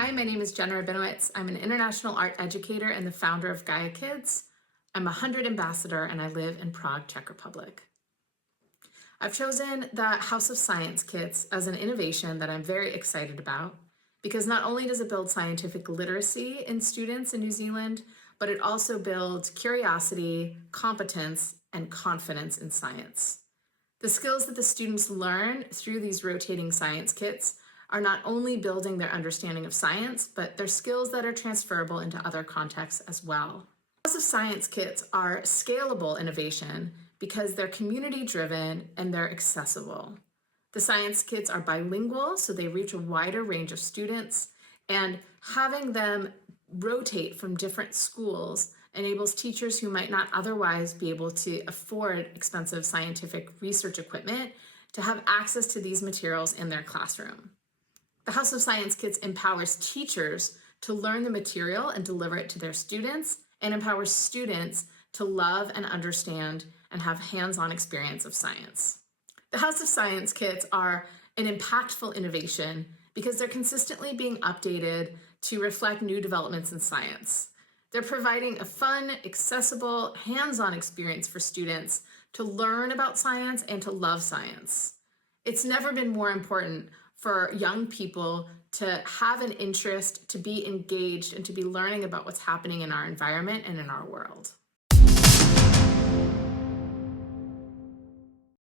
Hi, my name is Gena Rabinowitz. I'm an international art educator and the founder of Gaia Kids. I'm a HundrED ambassador and I live in Prague, Czech Republic. I've chosen the House of Science kits as an innovation that I'm very excited about because not only does it build scientific literacy in students in New Zealand, but it also builds curiosity, competence, and confidence in science. The skills that the students learn through these rotating science kits are not only building their understanding of science, but they're skills that are transferable into other contexts as well. House of Science kits are scalable innovation because they're community-driven and they're accessible. The science kits are bilingual, so they reach a wider range of students, and having them rotate from different schools enables teachers who might not otherwise be able to afford expensive scientific research equipment to have access to these materials in their classroom. The House of Science Kits empowers teachers to learn the material and deliver it to their students, and empowers students to love and understand and have hands-on experience of science. The House of Science Kits are an impactful innovation because they're consistently being updated to reflect new developments in science. They're providing a fun, accessible, hands-on experience for students to learn about science and to love science. It's never been more important for young people to have an interest, to be engaged, and to be learning about what's happening in our environment and in our world.